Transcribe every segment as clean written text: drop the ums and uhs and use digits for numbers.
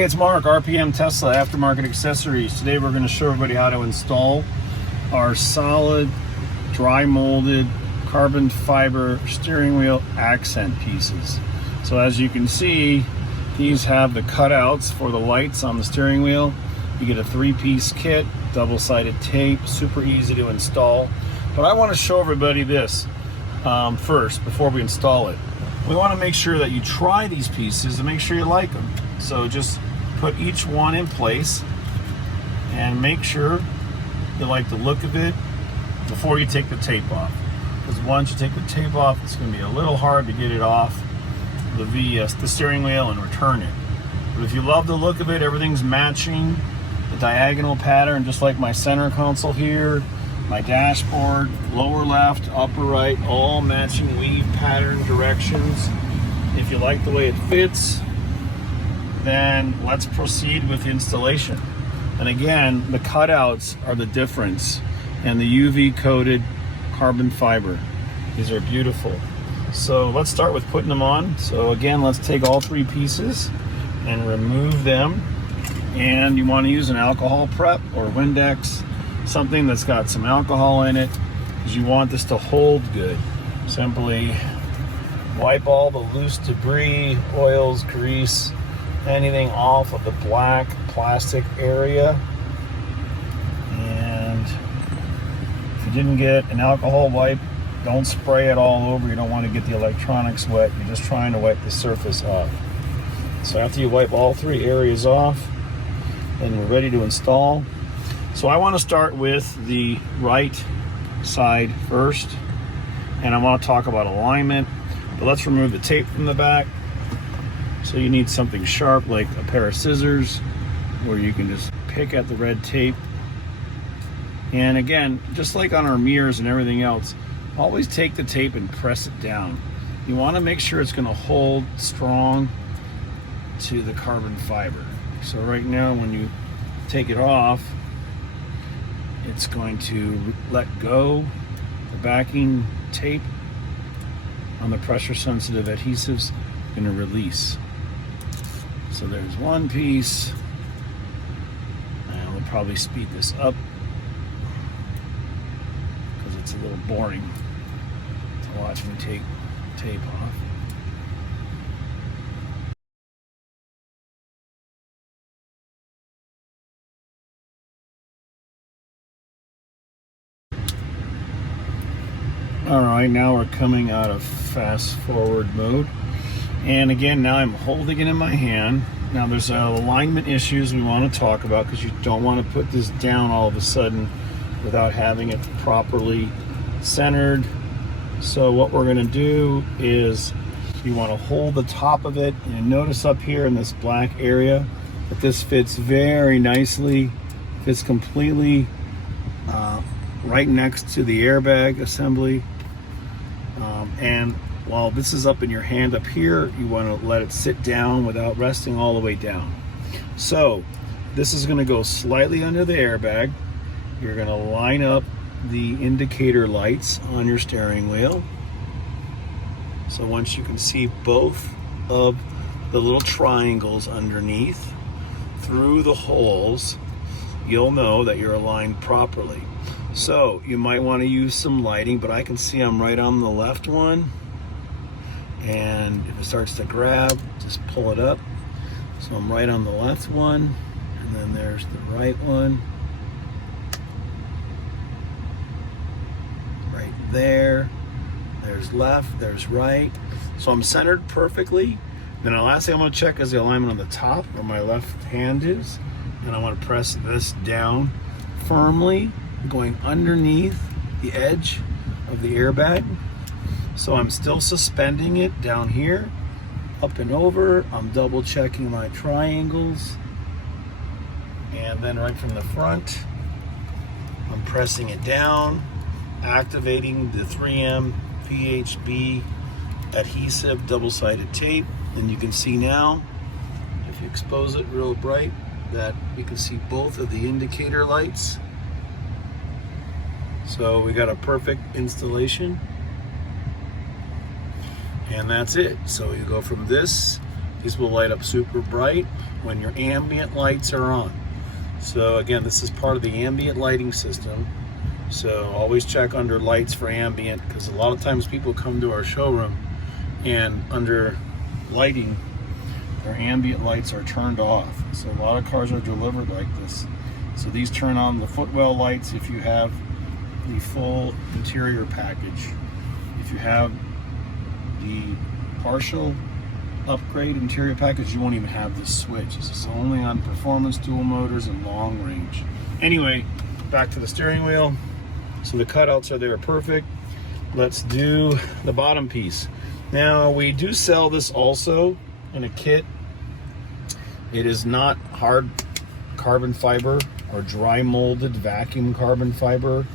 Hey, it's Mark, RPM Tesla Aftermarket Accessories. Today we're going to show everybody how to install our solid, dry molded carbon fiber steering wheel accent pieces. So as you can see, these have the cutouts for the lights on the steering wheel. You get a 3-piece kit, double-sided tape, super easy to install. But I want to show everybody this first before we install it. We want to make sure that you try these pieces and make sure you like them. So just put each one in place and make sure you like the look of it before you take the tape off. Because once you take the tape off, it's going to be a little hard to get it off the steering wheel and return it. But if you love the look of it, everything's matching the diagonal pattern, just like my center console here, my dashboard, lower left, upper right, all matching weave pattern directions. If you like the way it fits, then let's proceed with installation. And again, the cutouts are the difference, and the UV coated carbon fiber. These are beautiful. So let's start with putting them on. So again, let's take all 3 pieces and remove them. And you want to use an alcohol prep or Windex, something that's got some alcohol in it, because you want this to hold good. Simply wipe all the loose debris, oils, grease, anything off of the black plastic area. And if you didn't get an alcohol wipe, don't spray it all over. You don't want to get the electronics wet. You're just trying to wipe the surface off. So after you wipe all 3 areas off, then we're ready to install. So I want to start with the right side first, and I want to talk about alignment. But let's remove the tape from the back. So you need something sharp like a pair of scissors, where you can just pick at the red tape. And again, just like on our mirrors and everything else, always take the tape and press it down. You want to make sure it's going to hold strong to the carbon fiber. So right now, when you take it off, it's going to let go the backing tape on the pressure sensitive adhesives, going to release. So there's one piece, and we'll probably speed this up because it's a little boring to watch me take tape off. All right, now we're coming out of fast forward mode. And again, now I'm holding it in my hand. Now there's alignment issues we want to talk about, because you don't want to put this down all of a sudden without having it properly centered. So what we're going to do is you want to hold the top of it, and notice up here in this black area that this fits very nicely. Fits completely right next to the airbag assembly. And while this is up in your hand up here, you want to let it sit down without resting all the way down. So this is going to go slightly under the airbag. You're going to line up the indicator lights on your steering wheel. So once you can see both of the little triangles underneath through the holes, you'll know that you're aligned properly. So you might want to use some lighting, but I can see I'm right on the left one. And if it starts to grab, just pull it up. So I'm right on the left one, and then there's the right one. Right there. There's left, there's right. So I'm centered perfectly. Then the last thing I'm going to check is the alignment on the top, where my left hand is. And I want to press this down firmly, going underneath the edge of the airbag. So I'm still suspending it down here, up and over. I'm double checking my triangles. And then right from the front, I'm pressing it down, activating the 3M VHB adhesive double-sided tape. And you can see now, if you expose it real bright, that you can see both of the indicator lights. So we got a perfect installation. And that's it. So you go from this These will light up super bright when your ambient lights are on. So again, this is part of the ambient lighting system. So always check under lights for ambient, because a lot of times people come to our showroom and under lighting, their ambient lights are turned off. So a lot of cars are delivered like this. So these turn on the footwell lights if you have the full interior package. If you have the partial upgrade interior package, you won't even have this switch. This is only on performance dual motors and long range. Anyway, back to the steering wheel. So the cutouts are there, perfect. Let's do the bottom piece. Now we do sell this also in a kit. It is not hard carbon fiber or dry molded vacuum carbon fiber.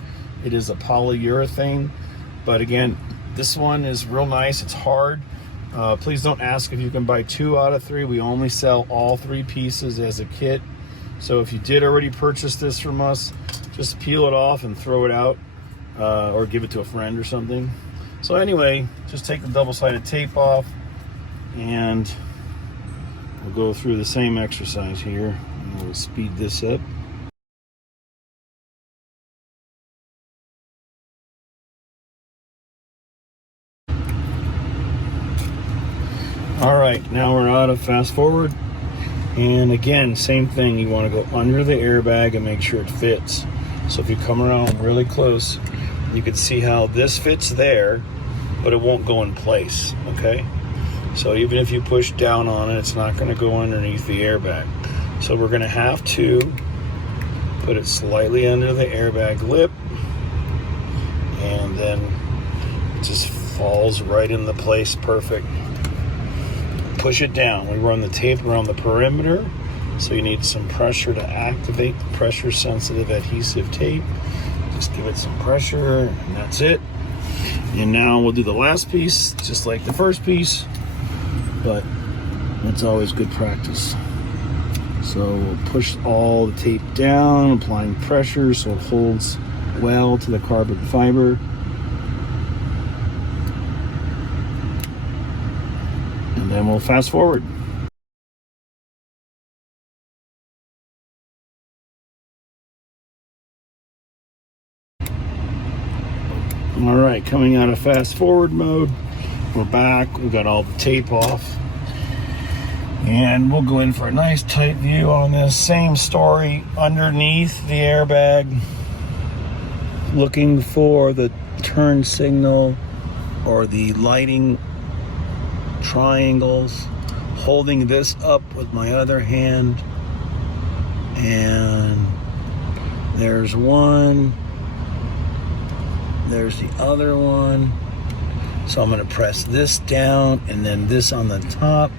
It is a polyurethane, but again, this one is real nice. It's hard. Please don't ask if you can buy 2 out of 3. We only sell all 3 pieces as a kit. So if you did already purchase this from us, just peel it off and throw it out, or give it to a friend or something. So anyway, just take the double-sided tape off, and we'll go through the same exercise here. And we'll speed this up. All right, now we're out of fast forward. And again, same thing, you want to go under the airbag and make sure it fits. So if you come around really close, you can see how this fits there, but it won't go in place, okay? So even if you push down on it, it's not going to go underneath the airbag. So we're going to have to put it slightly under the airbag lip, and then it just falls right into place, perfect. Push it down. We run the tape around the perimeter, so you need some pressure to activate the pressure sensitive adhesive tape. Just give it some pressure, and that's it. And now we'll do the last piece just like the first piece, but that's always good practice. So we'll push all the tape down, applying pressure so it holds well to the carbon fiber. And then we'll fast forward. All right, coming out of fast forward mode, we're back. We've got all the tape off. And we'll go in for a nice tight view on this. Same story underneath the airbag. Looking for the turn signal or the lighting triangles, holding this up with my other hand, and there's one, there's the other one. So I'm going to press this down and then this on the top,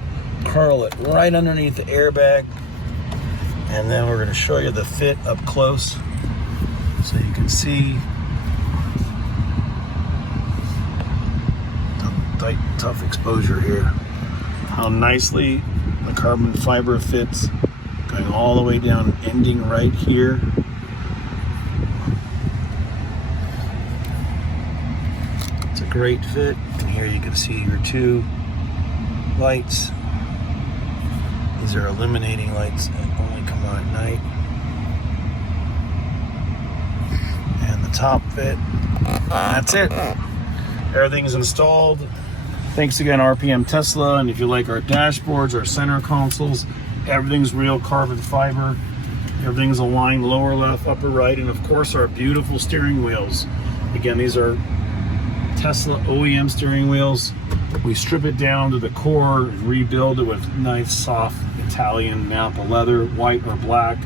curl it right underneath the airbag, and then we're going to show you the fit up close so you can see tight, tough exposure here. How nicely the carbon fiber fits, going all the way down, ending right here. It's a great fit. And here you can see your 2 lights. These are illuminating lights that only come on at night. And the top fit. That's it. Everything's installed. Thanks again, RPM Tesla. And if you like our dashboards, our center consoles, everything's real carbon fiber. Everything's aligned lower left, upper right, and of course our beautiful steering wheels. Again, these are Tesla OEM steering wheels. We strip it down to the core and rebuild it with nice soft Italian Napa leather, white or black,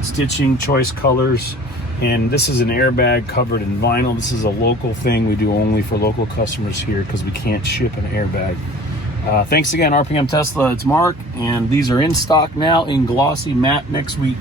stitching, choice colors. And this is an airbag covered in vinyl. This is a local thing we do only for local customers here because we can't ship an airbag. Thanks again, RPM Tesla. It's Mark, and these are in stock now in glossy matte next week.